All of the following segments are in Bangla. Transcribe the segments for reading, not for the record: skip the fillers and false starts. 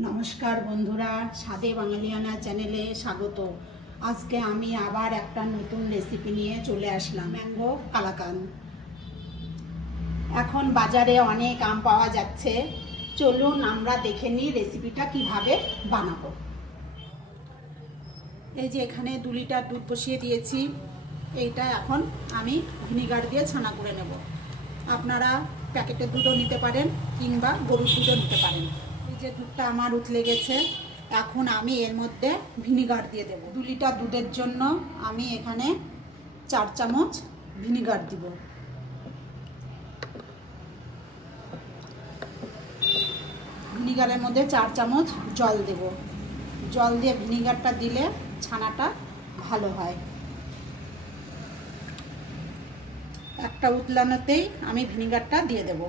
নমস্কার বন্ধুরা, স্বাদে বাঙালিয়ানা চ্যানেলে স্বাগত। আজকে আমি আবার একটা নতুন রেসিপি নিয়ে চলে আসলাম, ম্যাঙ্গো কালাকান। এখন বাজারে অনেক আম পাওয়া যাচ্ছে, চলুন আমরা দেখে নিই রেসিপিটা কিভাবে বানাবো। এই যে এখানে 2 লিটার দুধ বসিয়ে দিয়েছি। এইটা এখন আমি ভিনিগার দিয়ে ছানা করে নেব। আপনারা প্যাকেটের দুধও নিতে পারেন কিংবা গরুর দুধও নিতে পারেন। এই যে দুধটা আমার উতলে গেছে, এখন আমি এর মধ্যে ভিনিগার দিয়ে দেব। 2 লিটার দুধের জন্য আমি এখানে 4 চামচ ভিনিগার দিব। ভিনিগারের মধ্যে 4 চামচ জল দেব। জল দিয়ে ভিনিগারটা দিলে ছানাটা ভালো হয়। একটা উতলানোতেই আমি ভিনিগারটা দিয়ে দেব।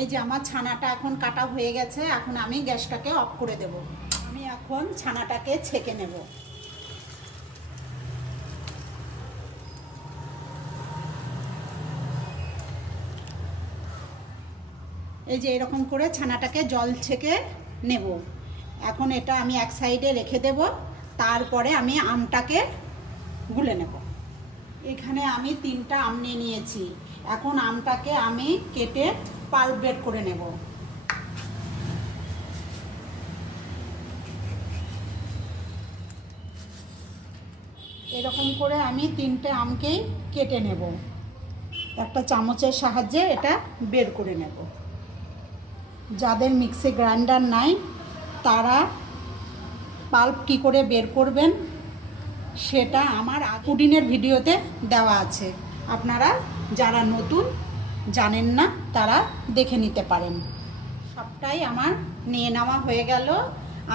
এই যে আমার ছানাটা এখন কাটা হয়ে গেছে, এখন আমি গ্যাসটাকে অফ করে দেব। আমি এখন ছানাটাকে ছেঁকে নেব। এই যে এরকম করে ছানাটাকে জল ছেঁকে নেব। এখন এটা আমি এক সাইডে রেখে দেব, তারপরে আমি আমটাকে গুলে নেব। এখানে আমি 3টা আম নিয়ে নিয়েছি। এখন আমটাকে আমি কেটে পাল্প বের করে নেব। এরকম করে আমি 3টে আমকেই কেটে নেব। একটা চামচের সাহায্যে এটা বের করে নেব। যাদের মিক্সি গ্রাইন্ডার নাই তারা পাল্প কী করে বের করবেন সেটা আমার পুডিনের ভিডিওতে দেওয়া আছে। আপনারা যারা নতুন জানেন না তারা দেখে নিতে পারেন। সবটাই আমার নিয়ে নেওয়া হয়ে গেল।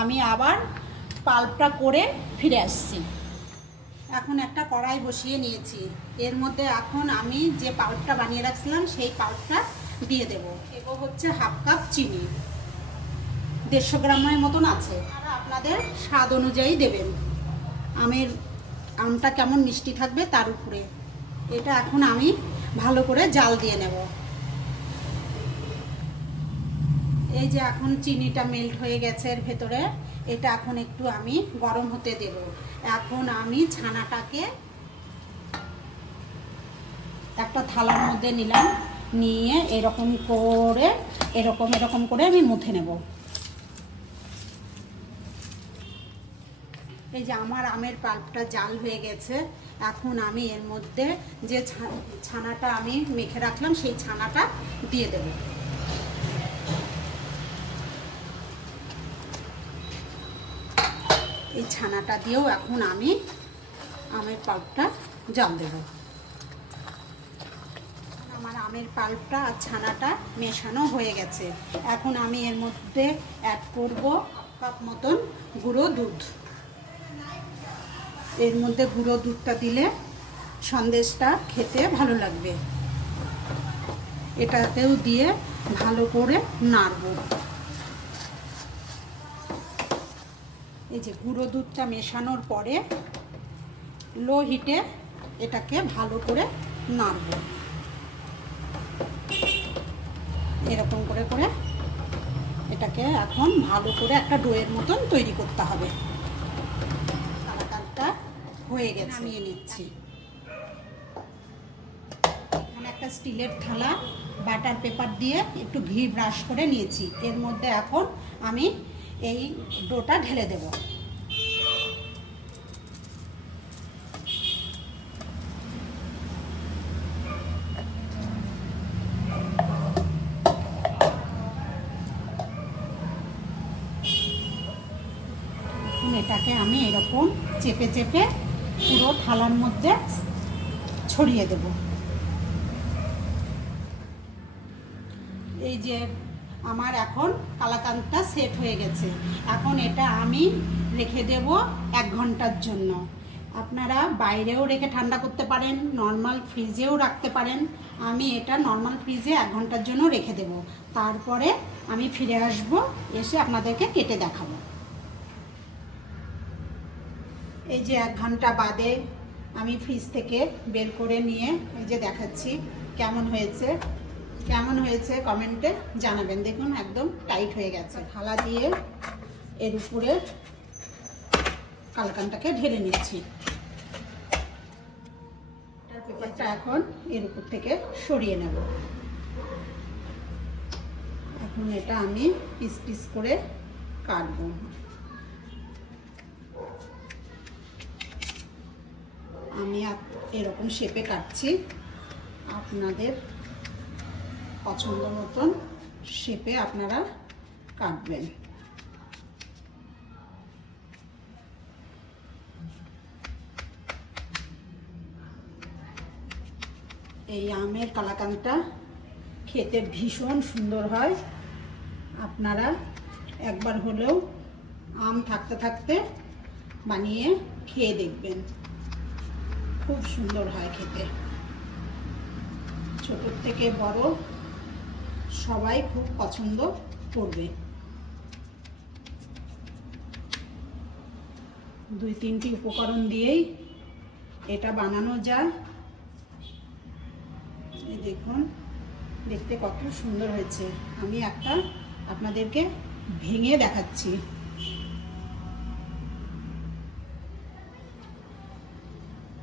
আমি আবার পাল্পটা করে ফিরে আসছি। এখন একটা কড়াই বসিয়ে নিয়েছি। এর মধ্যে এখন আমি যে পাল্পটা বানিয়ে রাখছিলাম সেই পাল্পটা দিয়ে দেবো। এবার হচ্ছে 1/2 কাপ চিনি, 150 গ্রামের মতন আছে। আর আপনাদের স্বাদ অনুযায়ী দেবেন। আমটা কেমন মিষ্টি থাকবে তার উপরে। এটা এখন আমি ভালো করে জাল দিয়ে নেব। এই যে এখন চিনিটা মেল্ট হয়ে গেছে এর ভেতরে। এটা এখন একটু আমি গরম হতে দেব। এখন আমি ছানাটাকে একটা থালার মধ্যে নিলাম, নিয়ে এরকম করে আমি মুথে নেব। এই যে আমার আমের পাল্পটা জাল হয়ে গেছে। এখন আমি এর মধ্যে যে ছানাটা আমি মেখে রাখলাম সেই ছানাটা দিয়ে দেব। এই ছানাটা দিয়েও এখন আমি আমের পাল্পটা জাল দেব। আমার আমের পাল্পটা আর ছানাটা মেশানো হয়ে গেছে। এখন আমি এর মধ্যে অ্যাড করব 1 কাপ মতন গুঁড়ো দুধ। এর মধ্যে গুঁড়ো দুধটা দিলে সন্দেশটা খেতে ভালো লাগবে। এটাতেও দিয়ে ভালো করে নাড়ব। এই যে গুঁড়ো দুধটা মেশানোর পরে লো হিটে এটাকে ভালো করে নাড়ব। এরকম করে করে এটাকে এখন ভালো করে একটা ডোয়ের মতন তৈরি করতে হবে। কালাকানটা হয়ে গেছে, নামিয়ে নিচ্ছি। এখানে একটা স্টিলের থালা বাটার পেপার দিয়ে একটু ঘি ব্রাশ করে নিয়েছি। এর মধ্যে এখন আমি এই ডোটা ঢেলে দেব। এটাকে আমি এরকম চেপে চেপে পুরো থালার মধ্যে ছড়িয়ে দেব। এই যে আমার এখন কালাকানটা সেট হয়ে গেছে। এখন এটা আমি রেখে দেব 1 ঘন্টার জন্য। আপনারা বাইরেও রেখে ঠান্ডা করতে পারেন, নর্মাল ফ্রিজেও রাখতে পারেন। আমি এটা নর্মাল ফ্রিজে 1 ঘন্টার জন্য রেখে দেব। তারপরে আমি ফিরে আসব, এসে আপনাদেরকে কেটে দেখাবো। এই যে 1 ঘন্টা বাদে আমি ফ্রিজ থেকে বের করে নিয়ে এই যে দেখাচ্ছি কেমন হয়েছে কমেন্টে জানাবেন। দেখুন একদম টাইট হয়ে গেছে। থালা দিয়ে এর উপরে কালাকানটাকে ঢেলে নিচ্ছি। পেপারটা এখন এর উপর থেকে সরিয়ে নেব। এখন এটা আমি পিস পিস করে কাটবো। আমি এরকম শেপে কাটছি, আপনাদের পছন্দ মতন শেপে আপনারা কাটবেন। এই আমের কালাকানটা খেতে ভীষণ সুন্দর হয়। আপনারা একবার হলেও আম থাকতে থাকতে বানিয়ে খেয়ে দেখবেন, খুব সুন্দর হয় খেতে। ছোট থেকে বড় সবাই খুব পছন্দ করবে। 2-3টি উপকরণ দিয়েই এটা বানানো যায়। এই দেখুন দেখতে কত সুন্দর হয়েছে। আমি একটা আপনাদেরকে ভেঙে দেখাচ্ছি।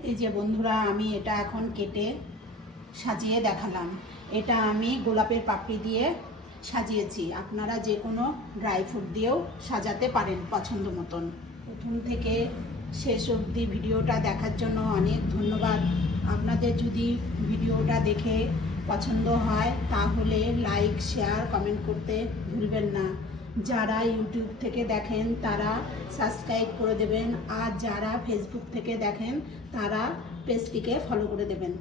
এই যে বন্ধুরা, আমি এটা এখন কেটে সাজিয়ে দেখালাম। এটা আমি গোলাপের পাপড়ি দিয়ে সাজিয়েছি। আপনারা যে কোনো ড্রাই ফ্রুট দিয়েও সাজাতে পারেন পছন্দ মতন। প্রথম থেকে শেষ অবধি ভিডিওটা দেখার জন্য অনেক ধন্যবাদ। আপনাদের যদি ভিডিওটা দেখে পছন্দ হয় তাহলে লাইক, শেয়ার, কমেন্ট করতে ভুলবেন না। যারা ইউটিউব থেকে দেখেন তারা সাবস্ক্রাইব করে দেবেন, আর যারা ফেসবুক থেকে দেখেন তারা পেজটিকে ফলো করে দেবেন।